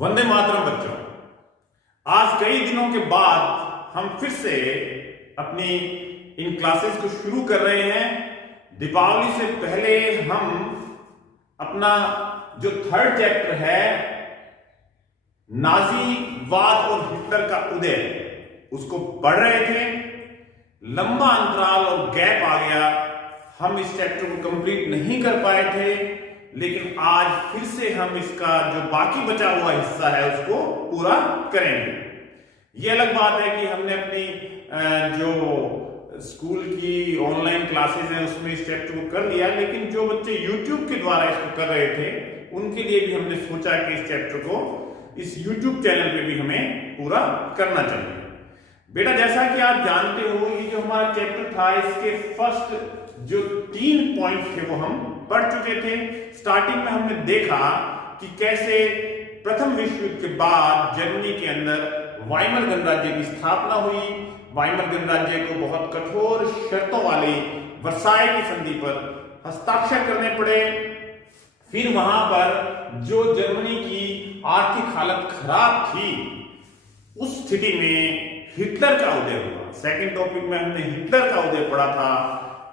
वंदे मातरम बच्चों। आज कई दिनों के बाद हम फिर से अपनी इन क्लासेस को शुरू कर रहे हैं। दीपावली से पहले हम अपना जो थर्ड चैप्टर है नाजीवाद और हिटलर का उदय, उसको पढ़ रहे थे। लंबा अंतराल और गैप आ गया, हम इस चैप्टर को कंप्लीट नहीं कर पाए थे, लेकिन आज फिर से हम इसका जो बाकी बचा हुआ हिस्सा है उसको पूरा करेंगे। ये अलग बात है कि हमने अपनी जो स्कूल की ऑनलाइन क्लासेस हैं उसमें इस चैप्टर को कर लिया, लेकिन जो बच्चे YouTube के द्वारा इसको कर रहे थे उनके लिए भी हमने सोचा कि इस चैप्टर को इस YouTube चैनल पे भी हमें पूरा करना चाहिए। बेटा, जैसा कि आप जानते हो, ये जो हमारा चैप्टर था इसके फर्स्ट जो 3 पॉइंट थे वो हम पढ़ चुके थे। स्टार्टिंग में हमने देखा कि कैसे प्रथम विश्व युद्ध के बाद जर्मनी के अंदर वाइमर गणराज्य की स्थापना हुई। वाइमर गणराज्य को बहुत कठोर शर्तों वाली वर्साई की संधि पर हस्ताक्षर करने पड़े। फिर वहां पर जो जर्मनी की आर्थिक हालत खराब थी, उस स्थिति में हिटलर का उदय हुआ। सेकंड टॉपिक में हमने हिटलर का उदय पढ़ा था।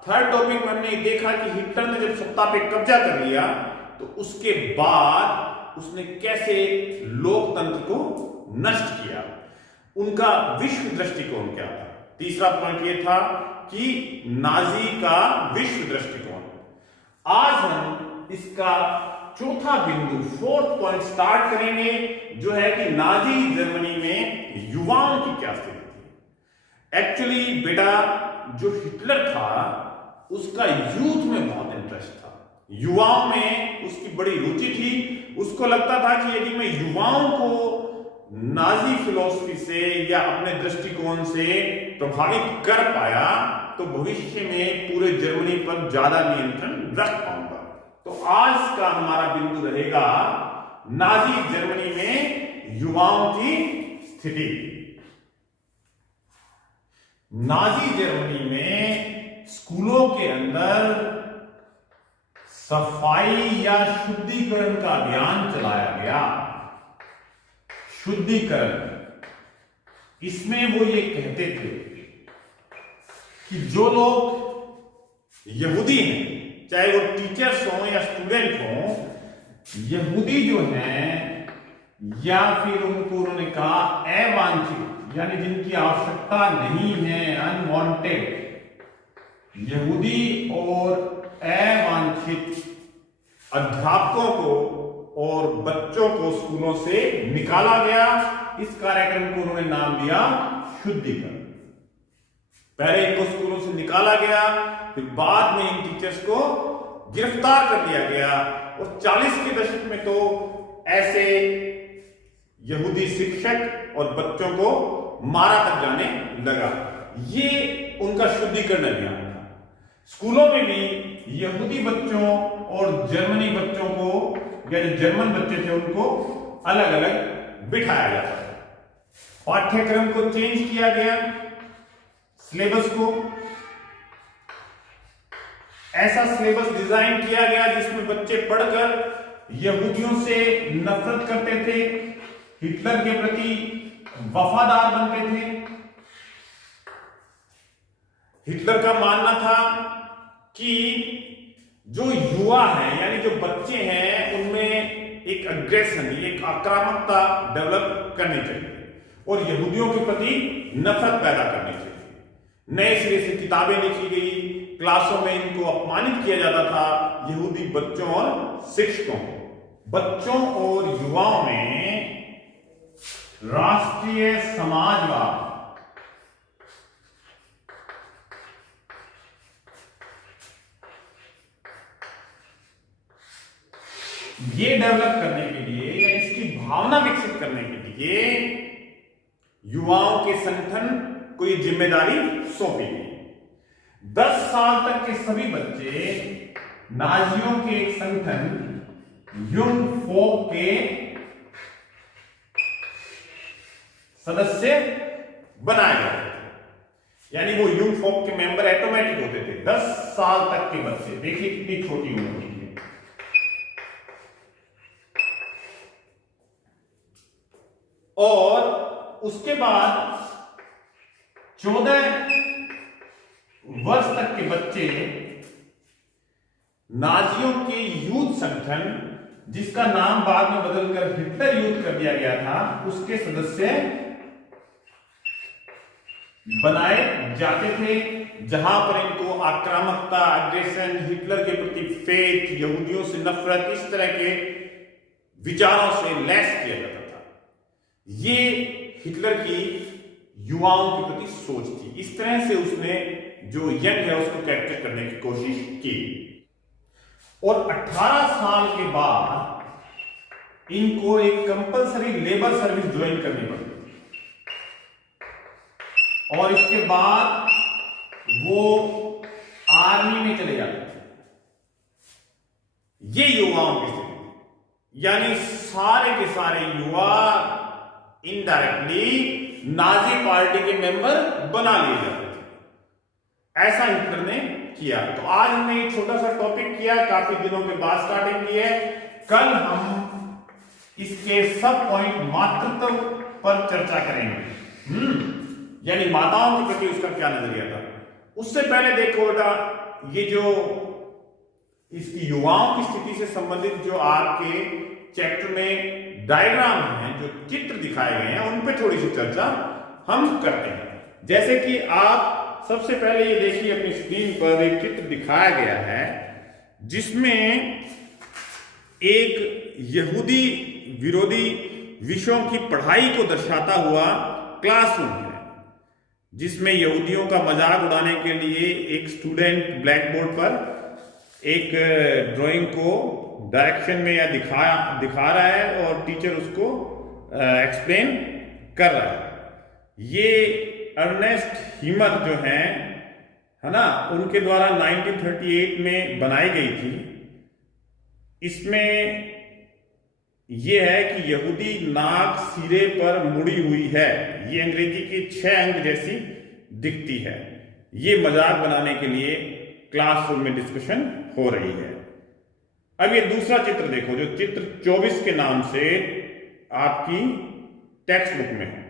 थर्ड टॉपिक में हमने देखा कि हिटलर ने जब सत्ता पे कब्जा कर लिया तो उसके बाद उसने कैसे लोकतंत्र को नष्ट किया, उनका विश्व दृष्टिकोण क्या था। तीसरा पॉइंट यह था कि नाजी का विश्व दृष्टिकोण। आज हम इसका चौथा बिंदु, फोर्थ पॉइंट स्टार्ट करेंगे, जो है कि नाजी जर्मनी में युवाओं की क्या स्थिति थी। एक्चुअली बेटा, जो हिटलर था उसका यूथ में बहुत इंटरेस्ट था, युवाओं में उसकी बड़ी रुचि थी। उसको लगता था कि यदि मैं युवाओं को नाजी फिलॉसफी से या अपने दृष्टिकोण से प्रभावित कर पाया तो भविष्य में पूरे जर्मनी पर ज्यादा नियंत्रण रख पाऊंगा। तो आज का हमारा बिंदु रहेगा नाजी जर्मनी में युवाओं की स्थिति। नाजी जर्मनी में स्कूलों के अंदर सफाई या शुद्धिकरण का अभियान चलाया गया। शुद्धिकरण, इसमें वो ये कहते थे कि जो लोग यहूदी हैं, चाहे वो टीचर्स हों या स्टूडेंट हों, यहूदी जो हैं या फिर उनको उन्होंने कहा अवांछित, यानी जिनकी आवश्यकता नहीं है, अनवांटेड यहूदी और अवांछित अध्यापकों को और बच्चों को स्कूलों से निकाला गया। इस कार्यक्रम को उन्होंने नाम दिया शुद्धिकरण। पहले इनको स्कूलों से निकाला गया, फिर बाद में इन टीचर्स को गिरफ्तार कर लिया गया और 40 के दशक में तो ऐसे यहूदी शिक्षक और बच्चों को मारा तक जाने लगा। ये उनका शुद्धिकरण अभियान था। स्कूलों में भी यहूदी बच्चों और जर्मनी बच्चों को, या जो जर्मन बच्चे थे उनको अलग अलग बिठाया गया। पाठ्यक्रम को चेंज किया गया, सिलेबस को ऐसा सिलेबस डिजाइन किया गया जिसमें बच्चे पढ़कर यहूदियों से नफरत करते थे, हिटलर के प्रति वफादार बनते थे। हिटलर का मानना था कि जो युवा हैं, यानी जो बच्चे हैं, उनमें एक अग्रेशन, एक आक्रामकता डेवलप करनी चाहिए और यहूदियों के प्रति नफरत पैदा करनी चाहिए। नए सिरे से किताबें लिखी गई, क्लासों में इनको अपमानित किया जाता था, यहूदी बच्चों और शिक्षकों को। बच्चों और युवाओं में राष्ट्रीय समाजवाद, ये डेवलप करने के लिए या इसकी भावना विकसित करने के लिए युवाओं के संगठन को ये जिम्मेदारी सौंपी गई। 10 साल तक के सभी बच्चे नाजियों के एक संगठन युंग फोक के सदस्य बनाए गए थे, यानी वो युंग फोक के मेंबर ऑटोमेटिक होते थे। 10 साल तक के बच्चे, देखिए कितनी छोटी उम्र थी। और उसके बाद 14 वर्ष तक के बच्चे नाजियों के यूथ संगठन, जिसका नाम बाद में बदलकर हिटलर यूथ कर दिया गया था, उसके सदस्य बनाए जाते थे, जहां पर इनको आक्रामकता, अग्रेशन, हिटलर के प्रति फेथ, यहूदियों से नफरत, इस तरह के विचारों से लैस किया जाता था। ये हिटलर की युवाओं के प्रति सोच थी। इस तरह से उसने जो यंग है उसको कैप्चर करने की कोशिश की। और 18 साल के बाद इनको एक कंपलसरी लेबर सर्विस ज्वाइन करनी पड़ी और इसके बाद वो आर्मी में चले जाते थे। ये युवाओं की स्थिति, यानी सारे के सारे युवा इनडायरेक्टली नाजी पार्टी के मेंबर बना लिए जाते थे। ऐसा हिटलर ने किया। तो आज हमने एक छोटा सा टॉपिक किया, काफी दिनों के बाद स्टार्टिंग की है। कल हम इसके सब पॉइंट मातृत्व पर चर्चा करेंगे, यानी माताओं के प्रति उसका क्या नजरिया था। उससे पहले देखो बेटा, ये जो इसकी युवाओं की स्थिति से संबंधित जो आपके चैप्टर में डायग्राम हैं, जो चित्र दिखाए गए हैं, उन पे थोड़ी सी चर्चा हम करते हैं। जैसे कि आप सबसे पहले ये देखिए, अपनी स्क्रीन पर एक चित्र दिखाया गया है जिसमें एक यहूदी विरोधी विषयों की पढ़ाई को दर्शाता हुआ क्लासरूम है, जिसमें यहूदियों का मजाक उड़ाने के लिए एक स्टूडेंट ब्लैक बोर्ड पर एक ड्राइंग को डायरेक्शन में या दिखा रहा है और टीचर उसको एक्सप्लेन कर रहा है। ये अर्नेस्ट हीमर जो है ना, उनके द्वारा 1938 में बनाई गई थी। इसमें यह है कि यहूदी नाक सिरे पर मुड़ी हुई है। ये अंग्रेजी की 6 अंक जैसी दिखती है। ये मजाक बनाने के लिए क्लासरूम में डिस्कशन हो रही है। अब ये दूसरा चित्र देखो, जो चित्र 24 के नाम से आपकी टेक्स्ट बुक में है।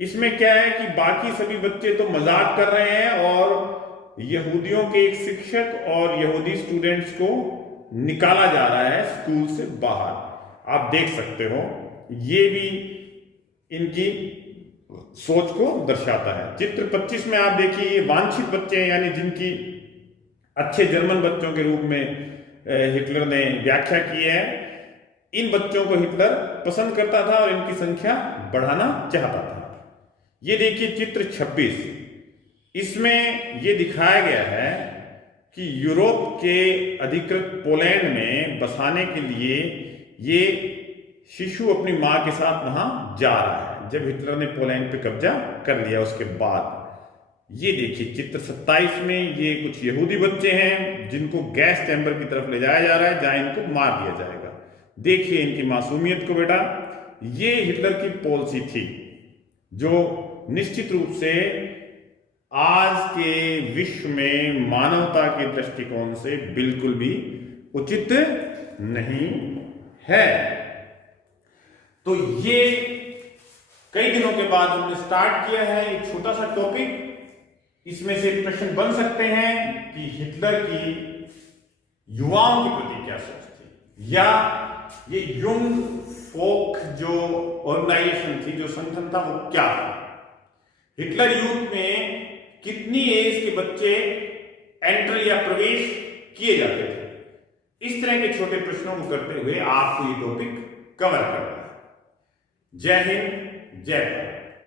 इसमें क्या है कि बाकी सभी बच्चे तो मजाक कर रहे हैं और यहूदियों के एक शिक्षक और यहूदी स्टूडेंट्स को निकाला जा रहा है स्कूल से बाहर। आप देख सकते हो, ये भी इनकी सोच को दर्शाता है। चित्र 25 में आप देखिए, ये वांछित बच्चे हैं, यानी जिनकी अच्छे जर्मन बच्चों के रूप में हिटलर ने व्याख्या की है। इन बच्चों को हिटलर पसंद करता था और इनकी संख्या बढ़ाना चाहता था। ये देखिए चित्र 26, इसमें यह दिखाया गया है कि यूरोप के अधिकृत पोलैंड में बसाने के लिए ये शिशु अपनी मां के साथ वहां जा रहा है, जब हिटलर ने पोलैंड पे कब्जा कर लिया उसके बाद। ये देखिए चित्र 27 में, ये कुछ यहूदी बच्चे हैं जिनको गैस चैम्बर की तरफ ले जाया जा रहा है, जहां इनको मार दिया जाएगा। देखिए इनकी मासूमियत को बेटा। ये हिटलर की पॉलिसी थी जो निश्चित रूप से आज के विश्व में मानवता के दृष्टिकोण से बिल्कुल भी उचित नहीं है। तो ये कई दिनों के बाद हमने स्टार्ट किया है एक छोटा सा टॉपिक। इसमें से प्रश्न बन सकते हैं कि हिटलर की युवाओं के प्रति क्या सोच थी, या ये यंग फोक जो ऑर्गेनाइजेशन थी, जो संगठन था, वो क्या था। हिटलर यूथ में कितनी एज के बच्चे एंटर या प्रवेश किए जाते थे। इस तरह के छोटे प्रश्नों को करते हुए आपको ये टॉपिक कवर करना है। जय हिंद, जय भारत।